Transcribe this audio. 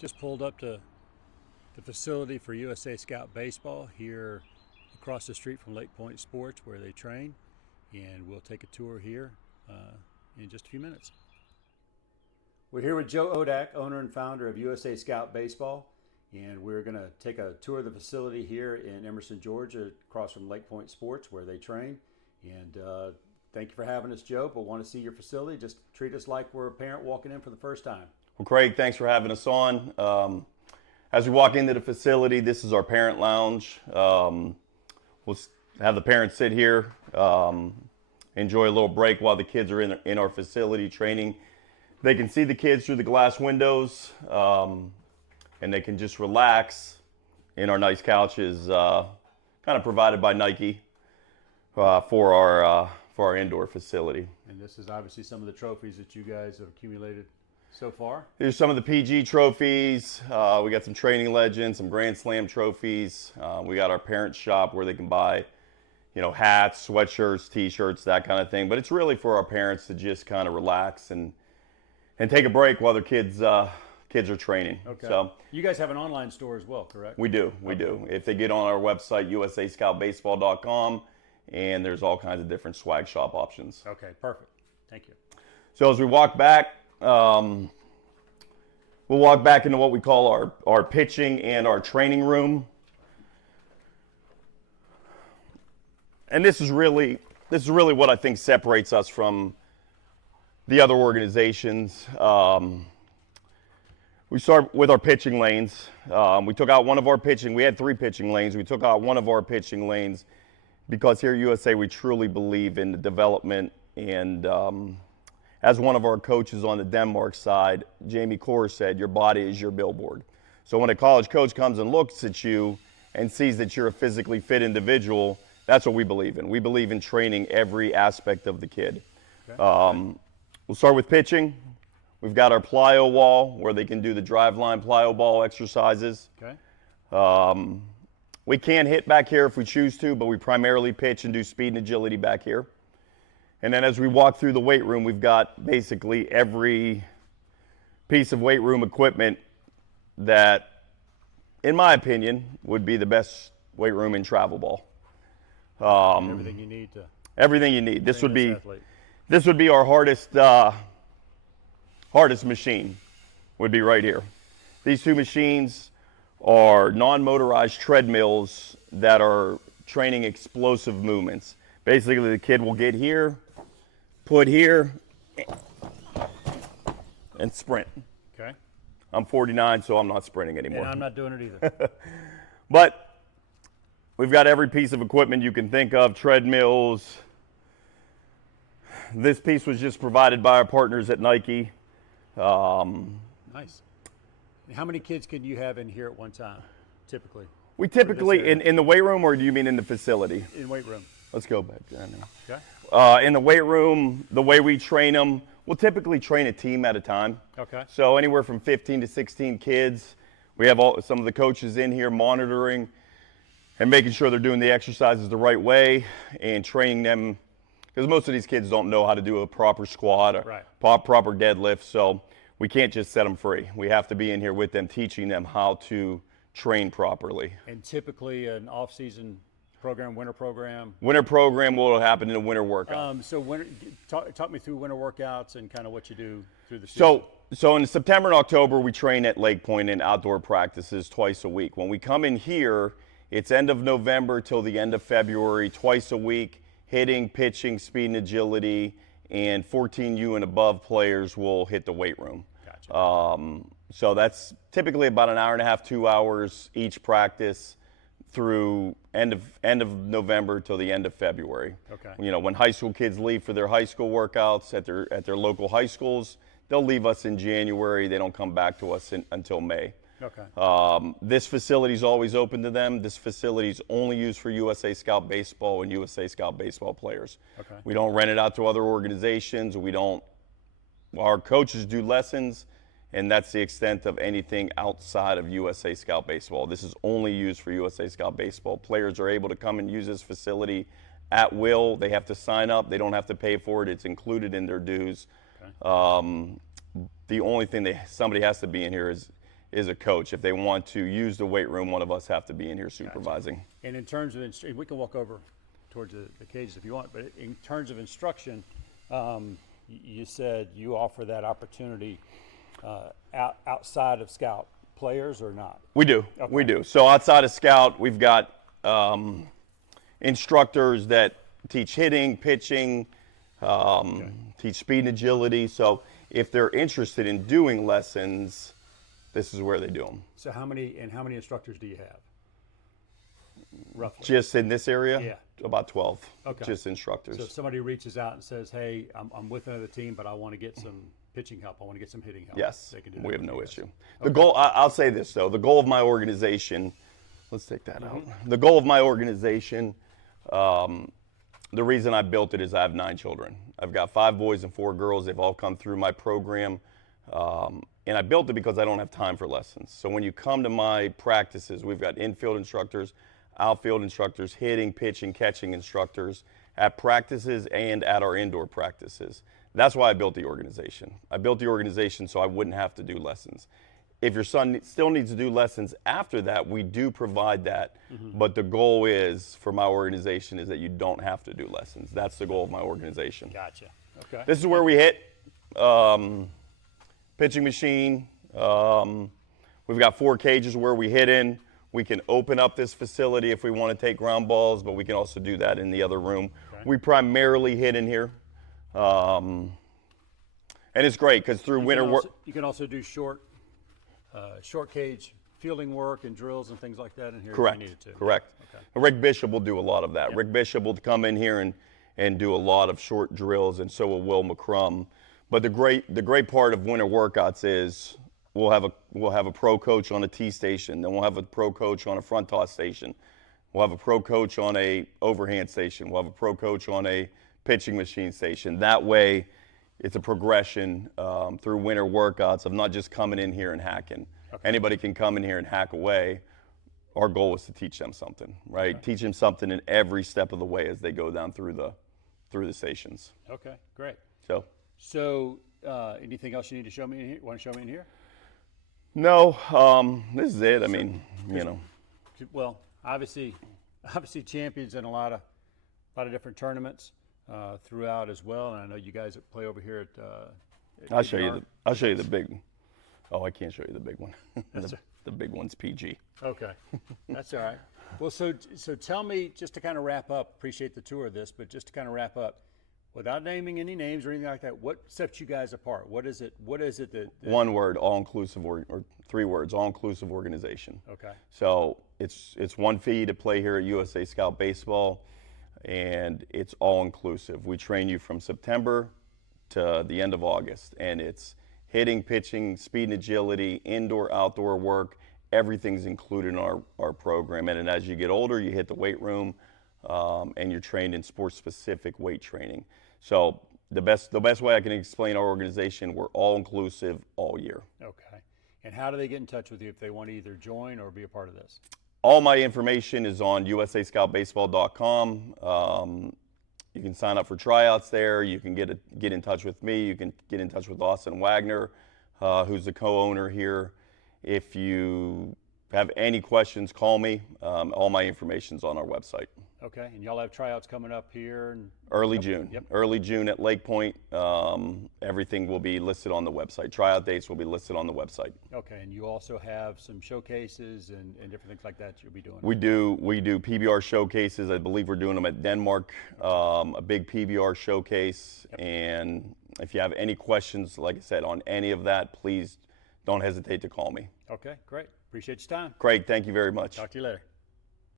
Just pulled up to the facility for USA Scout Baseball here across the street from Lake Point Sports where they train, and we'll take a tour here in just a few minutes. We're here with Joe Odak, owner and founder of USA Scout Baseball, and we're going to take a tour of the facility here in Emerson, Georgia, across from Lake Point Sports where they train. And thank you for having us, Joe, but want to see your facility. Just treat us like we're a parent walking in for the first time. Well, Craig, thanks for having us on. As we walk into the facility, this is our parent lounge. We'll have the parents sit here, enjoy a little break while the kids are in our facility training. They can see the kids through the glass windows, and they can just relax in our nice couches, kind of provided by Nike for our indoor facility. And this is obviously some of the trophies that you guys have accumulated so far. Here's some of the PG trophies. We got some training legends, some Grand Slam trophies. We got our parent shop where they can buy, hats, sweatshirts, T-shirts, that kind of thing. But it's really for our parents to just kind of relax and take a break while their kids are training. Okay. So you guys have an online store as well, correct? we do. If they get on our website, usascoutbaseball.com, and there's all kinds of different swag shop options. Okay, perfect. Thank you. So as we walk back, we'll walk back into what we call our pitching and our training room. And this is really what I think separates us from the other organizations. We start with our pitching lanes. We took out one of our pitching. We had 3 pitching lanes. We took out one of our pitching lanes because here at USA we truly believe in the development. And as one of our coaches on the Denmark side, Jamie Kors, said, your body is your billboard. So when a college coach comes and looks at you and sees that you're a physically fit individual, that's what we believe in. We believe in training every aspect of the kid. Okay. We'll start with pitching. We've got our plyo wall where they can do the drive line plyo ball exercises. Okay. We can hit back here if we choose to, but we primarily pitch and do speed and agility back here. And then as we walk through the weight room, we've got basically every piece of weight room equipment that, in my opinion, would be the best weight room in travel ball. Everything you need to. Everything you need. This would be athlete. This would be our hardest machine, would be right here. These 2 machines are non-motorized treadmills that are training explosive movements. Basically, the kid will get here, put here, and sprint. Okay. I'm 49, so I'm not sprinting anymore. And I'm not doing it either. But we've got every piece of equipment you can think of, treadmills. This piece was just provided by our partners at Nike. Nice. How many kids can you have in here at one time, typically? We typically, in the weight room, or do you mean in the facility? In weight room. Let's go back there now. Okay. In the weight room, the way we train them, we'll typically train a team at a time. Okay. So anywhere from 15 to 16 kids. We have some of the coaches in here monitoring and making sure they're doing the exercises the right way and training them, because most of these kids don't know how to do a proper squat or proper deadlift, so we can't just set them free. We have to be in here with them, teaching them how to train properly. And typically an off-season program, winter program? Winter program will happen in a winter workout. So talk me through winter workouts and kind of what you do through the season. So in September and October, we train at Lake Point in outdoor practices twice a week. When we come in here, it's end of November till the end of February, twice a week. Hitting, pitching, speed and agility, and 14U and above players will hit the weight room. Gotcha. So that's typically about an hour and a half, 2 hours each practice through end of November till the end of February. Okay. When high school kids leave for their high school workouts at their local high schools, they'll leave us in January. They don't come back to us until May. Okay. This facility is always open to them. This facility is only used for USA Scout Baseball and USA Scout Baseball players. Okay. We don't rent it out to other organizations. Our coaches do lessons, and that's the extent of anything outside of USA Scout Baseball. This is only used for USA Scout Baseball. Players are able to come and use this facility at will. They have to sign up. They don't have to pay for it. It's included in their dues. Okay. The only thing somebody has to be in here is is a coach. If they want to use the weight room, one of us have to be in here supervising. Gotcha. And in terms of, we can walk over towards the cages if you want, but in terms of instruction, you said you offer that opportunity outside of Scout players or not? We do. Okay. We do. So outside of Scout, we've got instructors that teach hitting, pitching, teach speed and agility. So if they're interested in doing lessons, this is where they do them. So how many instructors do you have? Roughly. Just in this area? Yeah. About 12. Okay. Just instructors. So if somebody reaches out and says, hey, I'm with another team, but I want to get some pitching help, I want to get some hitting help. Yes, They can do we that have no with you issue. guys. The goal, I'll say this though, the goal of my organization, let's take that out. The goal of my organization, the reason I built it is I have 9 children. I've got 5 boys and 4 girls. They've all come through my program. And I built it because I don't have time for lessons. So when you come to my practices, we've got infield instructors, outfield instructors, hitting, pitching, catching instructors at practices and at our indoor practices. That's why I built the organization. I built the organization so I wouldn't have to do lessons. If your son still needs to do lessons after that, we do provide that. But the goal is, for my organization, is that you don't have to do lessons. That's the goal of my organization. Gotcha. Okay. This is where we hit. Pitching machine. We've got 4 cages where we hit in. We can open up this facility if we want to take ground balls, but we can also do that in the other room. Okay. We primarily hit in here. And it's great because through winter work. You can also do short cage fielding work and drills and things like that in here Correct. if you needed to. Correct. Okay. Rick Bishop will do a lot of that. Yep. Rick Bishop will come in here and do a lot of short drills, and so will Will McCrum. But the great part of winter workouts is we'll have a pro coach on a tee station, then we'll have a pro coach on a front toss station. We'll have a pro coach on a overhand station. We'll have a pro coach on a pitching machine station. That way, it's a progression through winter workouts of not just coming in here and hacking. Okay. Anybody can come in here and hack away. Our goal is to teach them something, right? Okay. Teach them something in every step of the way as they go down through the stations. Okay, great. So anything else you need to show me in here? Want to show me in here? No, this is it. I mean, you know. Well, obviously champions in a lot of different tournaments throughout as well, and I know you guys that play over here at I'll show you the big. Oh, I can't show you the big one. The big one's PG. Okay, that's all right. Well, so tell me, just to kind of wrap up. Appreciate the tour of this, but just to kind of wrap up, without naming any names or anything like that, what sets you guys apart? What is it that one word, all-inclusive, or 3 words, all-inclusive organization. Okay. So it's one fee to play here at USA Scout Baseball, and it's all-inclusive. We train you from September to the end of August, and it's hitting, pitching, speed and agility, indoor, outdoor work. Everything's included in our program. And as you get older, you hit the weight room, and you're trained in sports-specific weight training. So the best way I can explain our organization, we're all-inclusive all year. Okay. And how do they get in touch with you if they want to either join or be a part of this? All my information is on usascoutbaseball.com. You can sign up for tryouts there. You can get in touch with me. You can get in touch with Austin Wagner, who's the co-owner here. If you have any questions, call me. All my information's on our website. Okay, and y'all have tryouts coming up here? Early June. Yep. Early June at Lake Point. Everything will be listed on the website. Tryout dates will be listed on the website. Okay, and you also have some showcases and different things like that you'll be doing? We do PBR showcases. I believe we're doing them at Denmark, a big PBR showcase. Yep. And if you have any questions, like I said, on any of that, please don't hesitate to call me. Okay, great. Appreciate your time. Craig, thank you very much. Talk to you later.